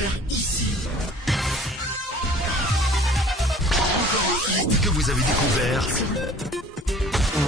découvert ici. Que vous avez découvert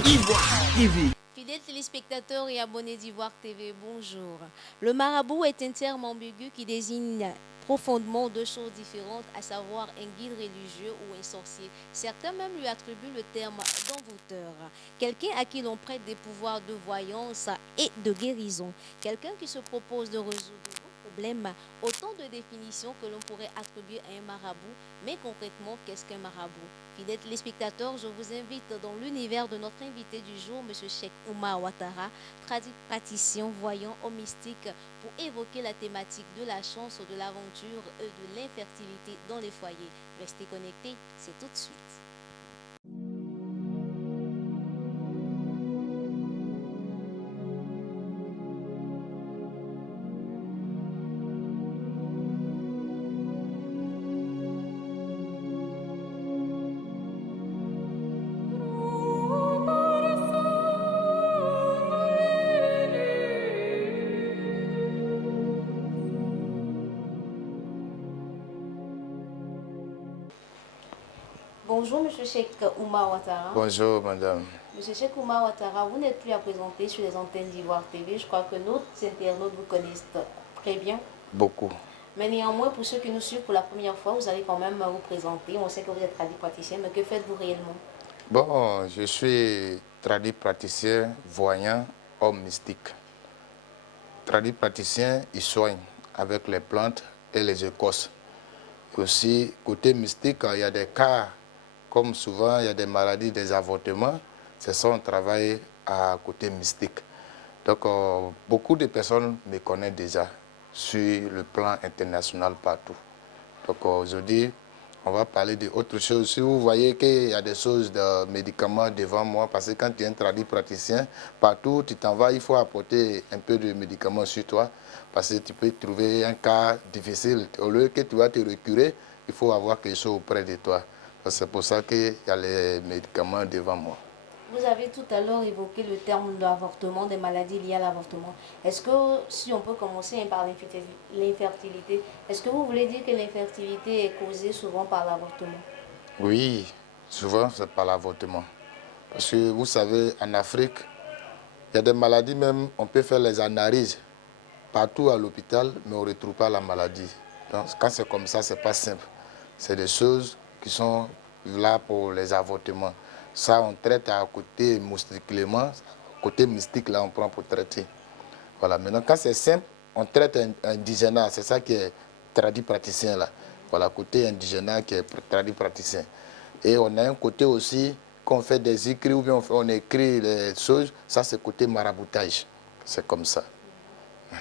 Ivoire TV. Fidèles téléspectateurs et abonnés d'Ivoire TV, bonjour. Le marabout est un terme ambigu qui désigne profondément deux choses différentes, à savoir un guide religieux ou un sorcier. Certains même lui attribuent le terme d'envoûteur. Quelqu'un à qui l'on prête des pouvoirs de voyance et de guérison. Quelqu'un qui se propose de résoudre vos problèmes. Autant de définitions que l'on pourrait attribuer à un marabout. Mais concrètement, qu'est-ce qu'un marabout? Fidèles téléspectateurs, je vous invite dans l'univers de notre invité du jour, M. Cheikh Oumar Ouattara, praticien, voyant, homme mystique, pour évoquer la thématique de la chance, de l'aventure et de l'infertilité dans les foyers. Restez connectés, c'est tout de suite. Bonjour, M. Cheikh Oumar Ouattara. Bonjour, madame. M. Cheikh Oumar Ouattara, vous n'êtes plus à présenter sur les antennes d'Ivoire TV. Je crois que nos internautes vous connaissent très bien. Beaucoup. Mais néanmoins, pour ceux qui nous suivent pour la première fois, vous allez quand même vous présenter. On sait que vous êtes praticien, mais que faites-vous réellement? Bon, je suis praticien, voyant, homme mystique. Praticien, il soigne avec les plantes et les écorces. Aussi, côté mystique, il y a des cas, comme souvent, il y a des maladies, des avortements. C'est ça, on travaille à côté mystique. Donc, beaucoup de personnes me connaissent déjà sur le plan international partout. Donc, aujourd'hui, on va parler d'autre chose. Si vous voyez qu'il y a des choses de médicaments devant moi, parce que quand tu es un praticien, partout où tu t'en vas, il faut apporter un peu de médicaments sur toi, parce que tu peux trouver un cas difficile. Au lieu que tu vas te recurer, il faut avoir quelque chose auprès de toi. C'est pour ça qu'il y a les médicaments devant moi. Vous avez tout à l'heure évoqué le terme d'avortement, des maladies liées à l'avortement. Est-ce que, si on peut commencer par l'infertilité, est-ce que vous voulez dire que l'infertilité est causée souvent par l'avortement? Oui, souvent c'est par l'avortement. Parce que vous savez, en Afrique, il y a des maladies même, on peut faire les analyses partout à l'hôpital, mais on ne retrouve pas la maladie. Donc quand c'est comme ça, ce n'est pas simple. C'est des choses qui sont là pour les avortements. Ça, on traite à côté mystiquement, côté mystique, là, on prend pour traiter. Voilà. Maintenant, quand c'est simple, on traite indigénat, c'est ça qui est praticien là. Voilà, côté indigénat qui est praticien. Et on a un côté aussi, qu'on fait des écrits ou bien on écrit les choses, ça c'est côté maraboutage. C'est comme ça.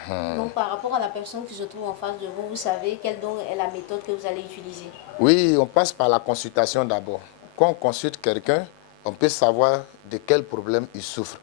Donc, par rapport à la personne qui se trouve en face de vous, vous savez quelle donc est la méthode que vous allez utiliser? Oui, on passe par la consultation d'abord. Quand on consulte quelqu'un, on peut savoir de quel problème il souffre,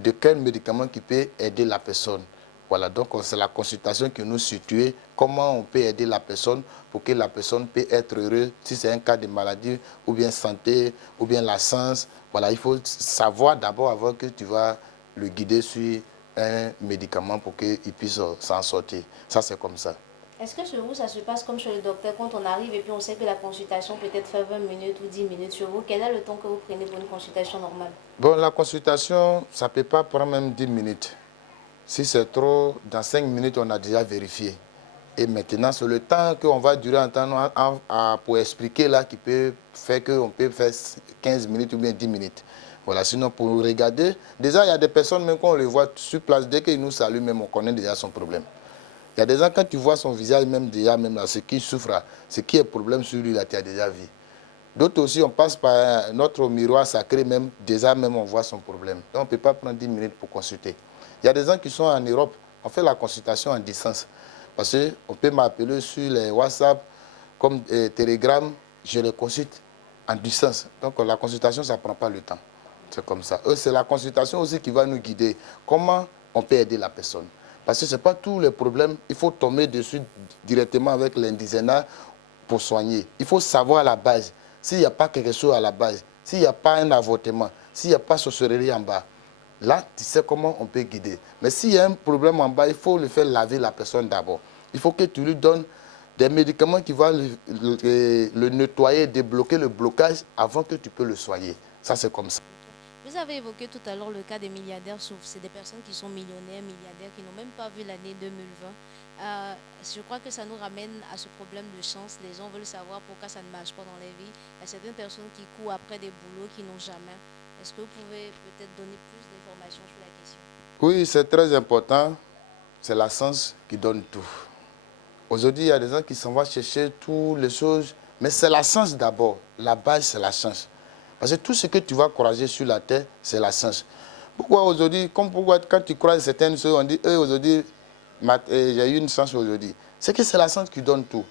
de quel médicament qui peut aider la personne. Voilà, donc c'est la consultation qui nous situe, comment on peut aider la personne pour que la personne puisse être heureuse, si c'est un cas de maladie, ou bien santé, ou bien la science. Voilà, il faut savoir d'abord avant que tu vas le guider sur un médicament pour qu'il puisse s'en sortir. Ça, c'est comme ça. Est-ce que chez vous, ça se passe comme chez le docteur, quand on arrive et puis on sait que la consultation peut-être fait 20 minutes ou 10 minutes chez vous? Quel est le temps que vous prenez pour une consultation normale? Bon, la consultation, ça ne peut pas prendre même 10 minutes. Si c'est trop, dans 5 minutes, on a déjà vérifié. Et maintenant, c'est le temps qu'on va durer en temps pour expliquer là, qui peut faire qu'on peut faire 15 minutes ou bien 10 minutes. Voilà, sinon pour regarder, déjà il y a des personnes, même quand on les voit sur place, dès qu'ils nous saluent, même on connaît déjà son problème. Il y a des gens, quand tu vois son visage, même déjà, même là, ce qui souffre, ce qui est problème sur lui, là, tu as déjà vu. D'autres aussi, on passe par notre miroir sacré, même, déjà, même on voit son problème. Donc, on ne peut pas prendre 10 minutes pour consulter. Il y a des gens qui sont en Europe, on fait la consultation en distance. Parce qu'on peut m'appeler sur les WhatsApp, comme Telegram, je les consulte en distance. Donc, la consultation, ça ne prend pas le temps. C'est comme ça. C'est la consultation aussi qui va nous guider. Comment on peut aider la personne? Parce que ce n'est pas tous les problèmes. Il faut tomber dessus directement avec l'indigénat pour soigner. Il faut savoir à la base. S'il n'y a pas quelque chose à la base, s'il n'y a pas un avortement, s'il n'y a pas sorcellerie en bas, là, tu sais comment on peut guider. Mais s'il y a un problème en bas, il faut le faire laver la personne d'abord. Il faut que tu lui donnes des médicaments qui vont le nettoyer, débloquer le blocage avant que tu peux le soigner. Ça, c'est comme ça. Vous avez évoqué tout à l'heure le cas des milliardaires, sauf c'est des personnes qui sont millionnaires, milliardaires, qui n'ont même pas vu l'année 2020. Je crois que ça nous ramène à ce problème de chance. Les gens veulent savoir pourquoi ça ne marche pas dans les vies. Il y a certaines personnes qui courent après des boulots qui n'ont jamais. Est-ce que vous pouvez peut-être donner plus d'informations sur la question? Oui, c'est très important. C'est la chance qui donne tout. Aujourd'hui, il y a des gens qui s'en vont chercher toutes les choses, mais c'est la chance d'abord. La base, c'est la chance. Parce que tout ce que tu vas croiser sur la terre, c'est la chance. Pourquoi aujourd'hui, quand tu croises certaines choses, on dit, aujourd'hui, j'ai eu une chance aujourd'hui. C'est que c'est la chance qui donne tout.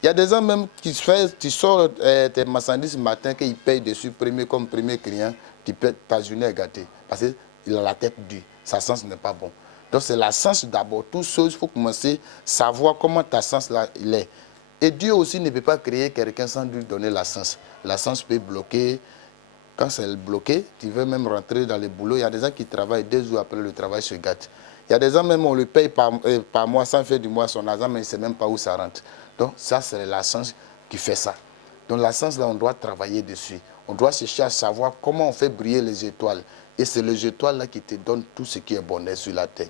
Il y a des gens même qui tu sors tes marchandises ce matin, qu'ils payent dessus comme premier client, ta journée est gâtée. Parce qu'il a la tête dure. Sa chance n'est pas bon. Donc c'est la chance d'abord. Toute chose, il faut commencer à savoir comment ta chance là, il est. Et Dieu aussi ne peut pas créer quelqu'un sans lui donner la chance. La chance peut bloquer. Quand c'est bloqué, tu veux même rentrer dans le boulot. Il y a des gens qui travaillent 2 jours après le travail se gâte. Il y a des gens même on le paye par mois sans faire du mois son argent, mais il ne sait même pas où ça rentre. Donc ça, c'est la chance qui fait ça. Donc la chance là, on doit travailler dessus. On doit chercher à savoir comment on fait briller les étoiles. Et c'est les étoiles là qui te donnent tout ce qui est bonheur sur la terre.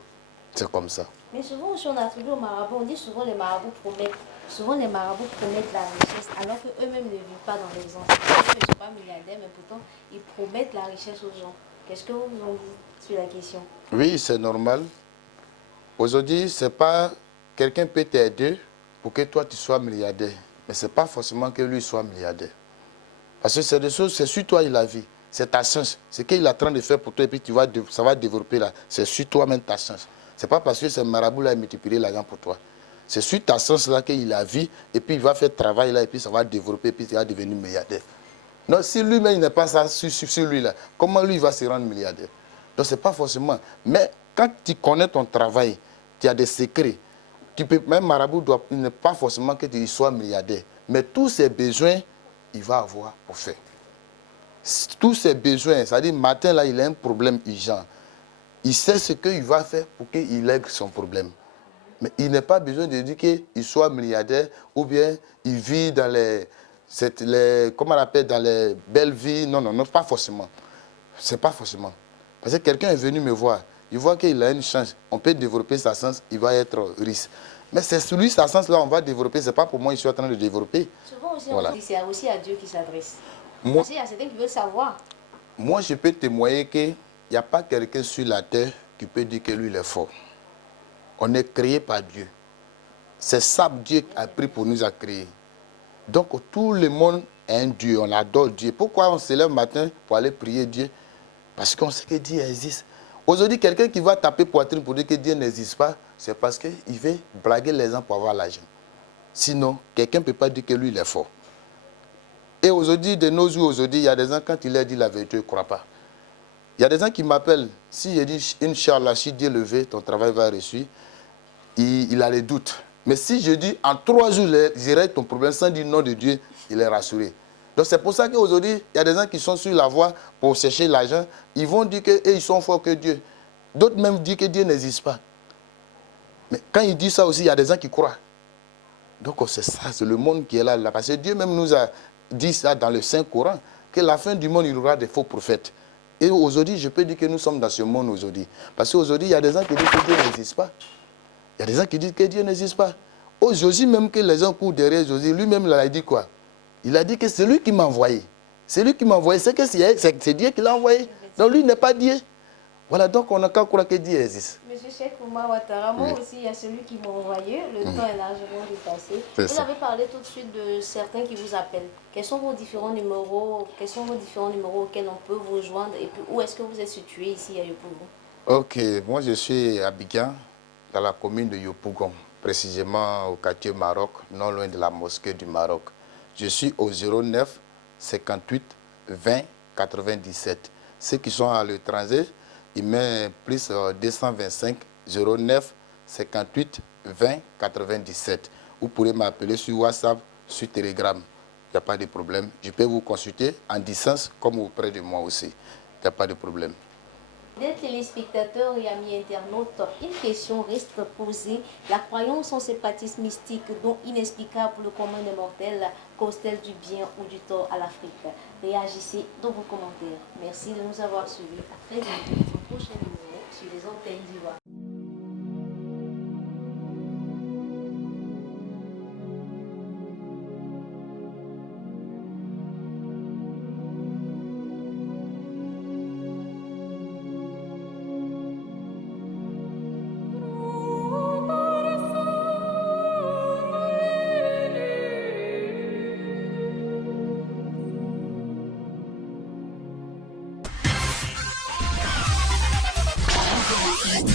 C'est comme ça. Mais souvent aussi on attribue aux marabouts, on dit souvent les marabouts promettent. Souvent les marabouts promettent la richesse alors qu'eux-mêmes ne vivent pas dans l'exemple. Ils ne sont pas milliardaires, mais pourtant ils promettent la richesse aux gens. Qu'est-ce que vous en dites sur la question? Oui, c'est normal. Aujourd'hui, c'est pas quelqu'un peut t'aider pour que toi tu sois milliardaire. Mais ce n'est pas forcément que lui soit milliardaire. Parce que c'est des choses, c'est sur toi la vie. C'est ta chance. C'est qu'il est en train de faire pour toi et puis ça va développer là. C'est sur toi-même ta chance. Ce n'est pas parce que ce marabout là a multiplié l'argent pour toi. C'est sur ta chance là qu'il a vie et puis il va faire travail là et puis ça va développer et puis il va devenir milliardaire. Non, si lui-même n'est pas ça sur lui là, comment lui va se rendre milliardaire? Donc ce n'est pas forcément. Mais quand tu connais ton travail, tu as des secrets. Tu peux, même marabout il n'est pas forcément que tu sois milliardaire. Mais tous ses besoins, il va avoir pour faire. Tous ses besoins, c'est-à-dire matin là, il a un problème urgent. Il sait ce qu'il va faire pour qu'il règle son problème. Mais il n'a pas besoin de dire qu'il soit milliardaire ou bien il vit dans comment on appelle, dans les belles vies. Non, non, non, pas forcément. C'est pas forcément. Parce que quelqu'un est venu me voir, il voit qu'il a une chance, on peut développer sa chance, il va être riche. Mais c'est celui, sa chance là, on va développer, c'est pas pour moi, je suis en train de développer. Souvent aussi, Voilà. on dit c'est aussi à Dieu qui s'adresse. Moi, Parce qu'il y a certains qui veulent savoir. moi, je peux témoigner qu'il n'y a pas quelqu'un sur la terre qui peut dire que lui, il est fort. On est créé par Dieu. C'est ça que Dieu a pris pour nous à créer. Donc, tout le monde est un Dieu, on adore Dieu. Pourquoi on se lève le matin pour aller prier Dieu? Parce qu'on sait que Dieu existe. Aujourd'hui, quelqu'un qui va taper poitrine pour dire que Dieu n'existe pas, c'est parce qu'il veut blaguer les gens pour avoir l'argent. Sinon, quelqu'un ne peut pas dire que lui, il est fort. Et aujourd'hui, de nos jours, aujourd'hui, il y a des gens, quand il leur dit la vérité, ils ne croient pas. Il y a des gens qui m'appellent. Si je dis, Inch'Allah, si Dieu le veut, ton travail va réussir, il a les doutes. Mais si je dis, en 3 jours, je règle ton problème sans dire nom de Dieu, il est rassuré. Donc c'est pour ça qu'aujourd'hui, il y a des gens qui sont sur la voie pour chercher l'argent. Ils vont dire qu'ils sont forts que Dieu. D'autres même disent que Dieu n'existe pas. Mais quand ils disent ça aussi, il y a des gens qui croient. Donc c'est ça, c'est le monde qui est là. Parce que Dieu même nous a dit ça dans le Saint-Coran, que la fin du monde, il y aura des faux prophètes. Et aujourd'hui, je peux dire que nous sommes dans ce monde aujourd'hui. Parce qu'aujourd'hui, il y a des gens qui disent que Dieu n'existe pas. Il y a des gens qui disent que Dieu n'existe pas. Oh, Josie, même que les gens courent derrière Josie, lui-même, il a dit quoi? Il a dit que c'est lui qui m'a envoyé. C'est lui qui m'a envoyé. C'est Dieu qui l'a envoyé. Donc lui n'est pas Dieu. Voilà, donc on n'a qu'à croire que Dieu existe. Monsieur Cheikh Oumar Ouattara, moi aussi, il y a celui qui m'a envoyé. Le temps est largement dépassé. Vous avez parlé tout de suite de certains qui vous appellent. Quels sont vos différents numéros? Quels sont vos différents numéros auxquels on peut vous joindre? Et puis, où est-ce que vous êtes situé ici à Yopougon? Ok, moi je suis à Abidjan, dans la commune de Yopougon, précisément au quartier Maroc, non loin de la mosquée du Maroc. Je suis au 09 58 20 97. Ceux qui sont à l'étranger, ils mettent plus 225 09 58 20 97. Vous pourrez m'appeler sur WhatsApp, sur Telegram. Il n'y a pas de problème. Je peux vous consulter en distance comme auprès de moi aussi. Il n'y a pas de problème. Des téléspectateurs et amis internautes, une question reste posée. La croyance en ces pratiques mystiques dont inexplicable pour le commun des mortels cause-t-elle du bien ou du tort à l'Afrique? Réagissez dans vos commentaires. Merci de nous avoir suivis. À très bientôt pour un prochain numéro sur les antennes d'Ivoire.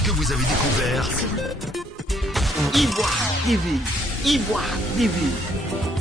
Que vous avez découvert Ivoire TV. Ivoire TV.